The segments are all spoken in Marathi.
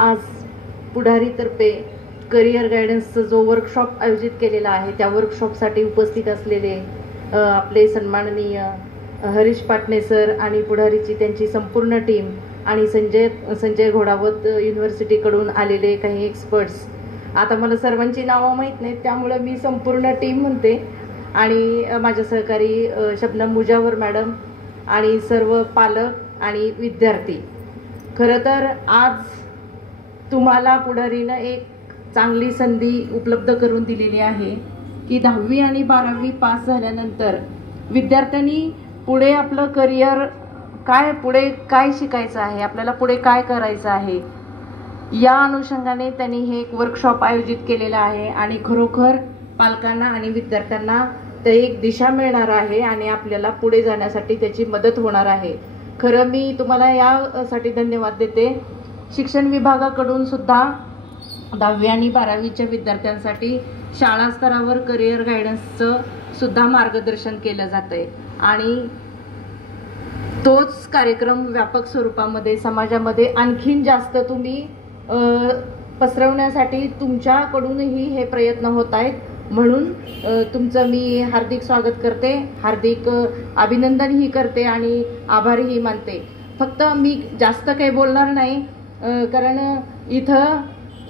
आज पुढारीतर्फे करिअर गायडन्सचा जो वर्कशॉप आयोजित केलेला आहे त्या वर्कशॉपसाठी उपस्थित असलेले आपले सन्माननीय हरीश पाटणे सर आणि पुढारीची त्यांची संपूर्ण टीम आणि संजय घोडावत युनिव्हर्सिटीकडून आलेले काही एक्सपर्ट्स. आता मला सर्वांची नावं माहीत नाहीत त्यामुळे मी संपूर्ण टीम म्हणते. आणि माझ्या सहकारी शबनम मुजावर मॅडम आणि सर्व पालक आणि विद्यार्थी. खरं तर आज तुम्हाला पुढारीनं एक चांगली संधी उपलब्ध करून दिलेली आहे की 10वी आणि 12वी पास झाल्यानंतर विद्यार्थ्यांनी पुढे आपलं करिअर पुढे काय शिकायचं आहे, आपल्याला पुढे काय करायचं आहे, या अनुषंगाने त्यांनी हे एक वर्कशॉप आयोजित केलेलं आहे. आणि खरोखर पालकांना आणि विद्यार्थ्यांना ते एक दिशा मिळणार आहे आणि आपल्याला पुढे जाण्यासाठी त्याची मदत होणार आहे. खरं मी तुम्हाला यासाठी धन्यवाद देते. शिक्षण विभागाकडून सुद्धा 10वी आणि 12वीच्या विद्यार्थ्यांसाठी शाळा स्तरावर करिअर गायडन्सचं सुद्धा मार्गदर्शन केलं जातंय आणि तोच कार्यक्रम व्यापक स्वरूपामध्ये समाजामध्ये आणखीन जास्त तुम्ही पसरवण्यासाठी तुमच्याकडूनही हे प्रयत्न होत आहेत. म्हणून तुमचं मी हार्दिक स्वागत करते, हार्दिक अभिनंदनही करते आणि आभारही मानते. फक्त मी जास्त काही बोलणार नाही कारण इथं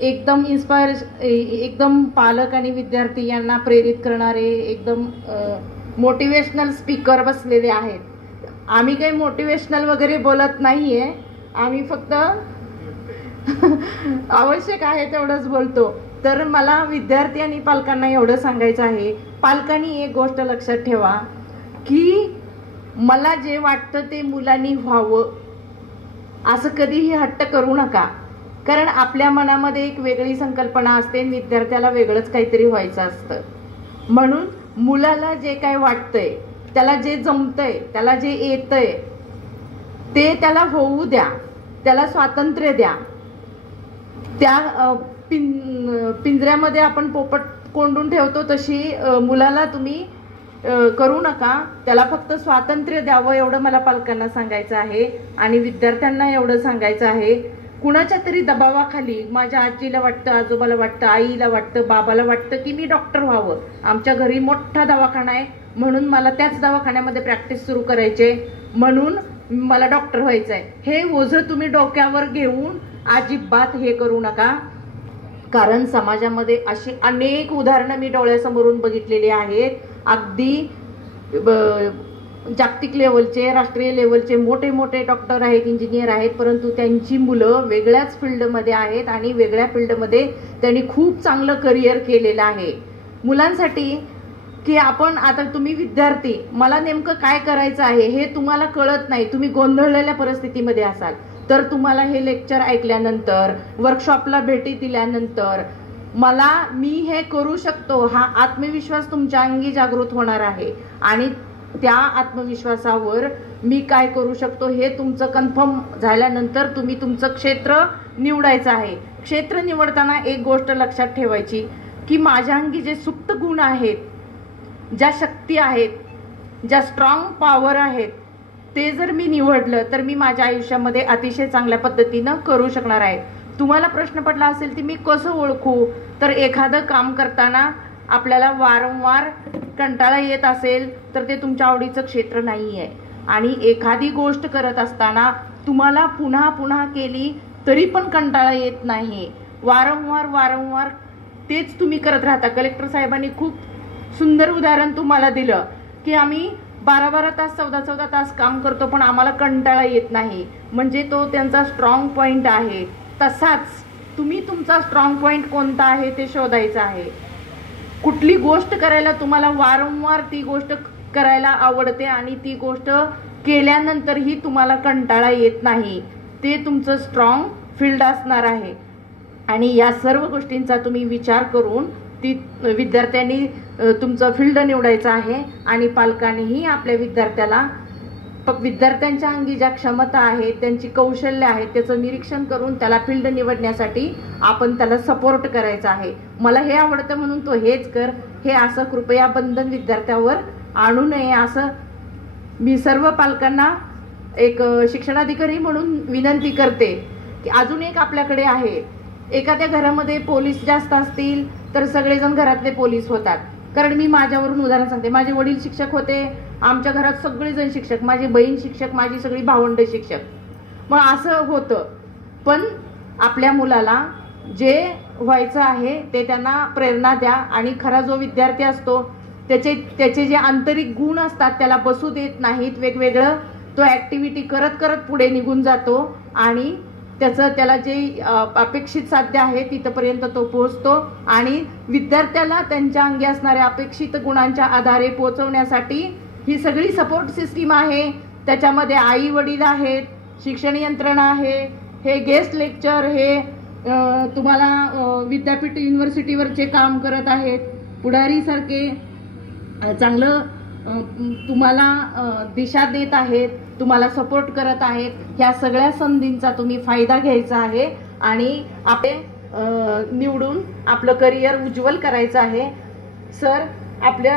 एकदम पालक आणि विद्यार्थी यांना प्रेरित करणारे एकदम मोटिवेशनल स्पीकर बसलेले आहेत. आम्ही काही मोटिवेशनल वगैरे बोलत नाहीये, आम्ही फक्त आवश्यक आहे तेवढंच बोलतो. तर मला विद्यार्थी आणि पालकांना एवढं सांगायचं आहे, पालकांनी एक गोष्ट लक्षात ठेवा की मला जे वाटतं ते मुलांनी व्हावं असं कधीही हट्ट करू नका. कारण आपल्या मनामध्ये एक वेगळी संकल्पना असते, विद्यार्थ्याला वेगळंच काहीतरी व्हायचं असतं. म्हणून मुलाला जे काय वाटतंय, त्याला जे जमतंय, त्याला जे येतंय ते त्याला होऊ द्या, त्याला स्वातंत्र्य द्या. त्या पिंजऱ्यामध्ये आपण पोपट कोंडून ठेवतो तशी मुलाला तुम्ही करू नका, त्याला फक्त स्वातंत्र्य द्यावं एवढं मला पालकांना सांगायचं आहे. आणि विद्यार्थ्यांना एवढं सांगायचं आहे, कुणाच्या तरी दबावाखाली माझ्या आजीला वाटतं, आजोबाला वाटतं, आईला वाटतं, बाबाला वाटतं की मी डॉक्टर व्हावं, आमच्या घरी मोठा दवाखाना आहे म्हणून मला त्याच दवाखान्यामध्ये प्रॅक्टिस सुरू करायचे, म्हणून मला डॉक्टर व्हायचं आहे, हे ओझं तुम्ही डोक्यावर घेऊन अजिबात हे करू नका. कारण समाजामध्ये अशी अनेक उदाहरणं मी डोळ्यासमोरून बघितलेली आहेत. अगदी जागतिक लेवलचे, राष्ट्रीय लेवलचे मोठे मोठे डॉक्टर आहेत, इंजिनियर आहेत, परंतु त्यांची मुलं वेगळ्याच फील्डमध्ये आहेत आणि वेगळ्या फील्डमध्ये त्यांनी खूप चांगलं करिअर केलेलं आहे. मुलांसाठी की आपण आता तुम्ही विद्यार्थी, मला नेमकं काय करायचं आहे हे तुम्हाला कळत नाही, तुम्ही गोंधळलेल्या परिस्थितीमध्ये असाल, तर तुम्हाला हे लेक्चर ऐकल्यानंतर, वर्कशॉपला भेटी दिल्यानंतर मी हे करू शकतो हा आत्मविश्वास तुमच्या अंगी जागृत होणार आहे. आणि त्या आत्मविश्वासावर मी काय करू शकतो हे तुमचं कन्फर्म झाल्यानंतर तुम्ही तुमचं क्षेत्र निवडायचं आहे. क्षेत्र निवडताना एक गोष्ट लक्षात ठेवायची की माझ्या अंगी जे सुप्त गुण आहेत, ज्या शक्ती आहेत, ज्या स्ट्रॉंग पॉवर आहेत, ते जर मी निवडलं तर मी माझ्या आयुष्यामध्ये अतिशय चांगल्या पद्धतीनं करू शकणार आहे. तुम्हाला प्रश्न पडला असेल की मी कसं ओळखू, तर एखादं काम करताना आपल्याला वारंवार कंटाळा येत असेल तर ते तुमच्या आवडीचं क्षेत्र नाही आहे. आणि एखादी गोष्ट करत असताना तुम्हाला पुन्हा पुन्हा केली तरी पण कंटाळा येत नाही, वारंवार तेच तुम्ही करत राहता. कलेक्टर साहेबांनी खूप सुंदर उदाहरण तुम्हाला दिलं की आम्ही 12 तास 14 तास काम करतो पण आम्हाला कंटाळा येत नाही, म्हणजे तो त्यांचा स्ट्रॉंग पॉईंट आहे. तसाच तुम्ही तुमचा स्ट्रॉंग पॉईंट कोणता आहे ते शोधायचं आहे. कुठली गोष्ट करायला तुम्हाला वारंवार ती गोष्ट करायला आवडते आणि ती गोष्ट केल्यानंतरही तुम्हाला कंटाळा येत नाही, ते तुमचं स्ट्रॉंग फील्ड असणार आहे. आणि या सर्व गोष्टींचा तुम्ही विचार करून विद्यार्थ्यांनी तुमचं फील्ड निवडायचं आहे. आणि पालकांनीही आपल्या विद्यार्थ्यांच्या अंगी ज्या क्षमता आहेत, त्यांची कौशल्य आहेत, त्याचं निरीक्षण करून त्याला फील्ड निवडण्यासाठी आपण त्याला सपोर्ट करायचा आहे. मला हे आवडतं म्हणून तो हेच कर, हे असं कृपया बंधन विद्यार्थ्यावर आणू नये असं मी सर्व पालकांना एक शिक्षणाधिकारी म्हणून विनंती करते की अजून एक आपल्याकडे आहे, एखाद्या घरामध्ये पोलीस जास्त असतील तर सगळेजण घरातले पोलीस होतात. कारण मी माझ्यावरून उदाहरण सांगते, माझे वडील शिक्षक होते, आमच्या घरात सगळेजण शिक्षक, माझी बहीण शिक्षक, माझी सगळी भावंड शिक्षक. मग असं होतं. पण आपल्या मुलाला जे व्हायचं आहे ते त्यांना प्रेरणा द्या आणि खरा जो विद्यार्थी असतो त्याचे जे आंतरिक गुण असतात त्याला बसू देत नाहीत. वेगवेगळं तो ॲक्टिव्हिटी करत करत पुढे निघून जातो आणि त्याला जे अपेक्षित साध्य आहे तिथपर्यंत तो पोहोचतो आणि विद्यार्थ्याला त्यांच्या अंगी असणाऱ्या अपेक्षित गुणांच्या आधारे पोहोचवण्यासाठी ही सगळी सपोर्ट सिस्टीम आहे. त्याच्यामध्ये आई वडील आहेत, शिक्षण यंत्रणा आहे, हे गेस्ट लेक्चर, हे तुम्हाला विद्यापीठ युनिव्हर्सिटीवरचे काम करत आहेत, पुढारीसारखे चांगलं तुम्हाला दिशा देत आहेत, तुम्हाला सपोर्ट करत आहेत. ह्या सगळ्या संधींचा तुम्ही फायदा घ्यायचा आहे आणि आपले निवडून आपलं करिअर उज्ज्वल करायचं आहे. सर,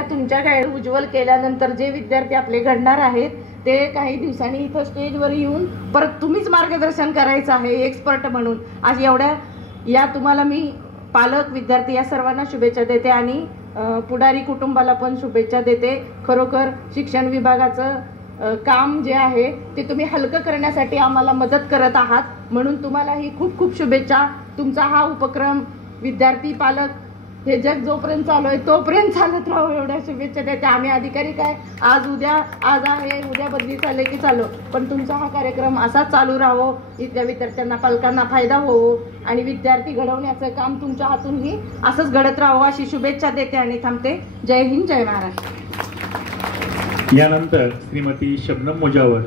तुमच्या काय उज्ज्वल केल्यानंतर जे विद्यार्थी आपले घडणार आहेत ते काही दिवसांनी इथं स्टेजवर येऊन परत तुम्हीच मार्गदर्शन करायचं आहे एक्सपर्ट म्हणून. आज या तुम्हाला मी पालक, विद्यार्थी या सर्वांना शुभेच्छा देते आणि पुढारी कुटुंबाला पण शुभेच्छा देते. खरोखर शिक्षण विभागाचं काम जे आहे ते तुम्ही हलकं करण्यासाठी आम्हाला मदत करत आहात, म्हणून तुम्हालाही खूप खूप शुभेच्छा. तुमचा हा उपक्रम विद्यार्थी, पालक हे जग जोपर्यंत चालू आहे तोपर्यंत चालत राहू एवढ्या शुभेच्छा देते. आम्ही अधिकारी काय आज आहे, उद्या बदली चालले की चालू, पण तुमचा हा कार्यक्रम असाच चालू राहो, इथल्या विद्यार्थ्यांना, पालकांना फायदा होवो आणि विद्यार्थी घडवण्याचं काम तुमच्या हातूनही असंच घडत राहावं अशी शुभेच्छा देते आणि थांबते. जय हिंद, जय महाराष्ट्र. यानंतर श्रीमती शबनम मुजावर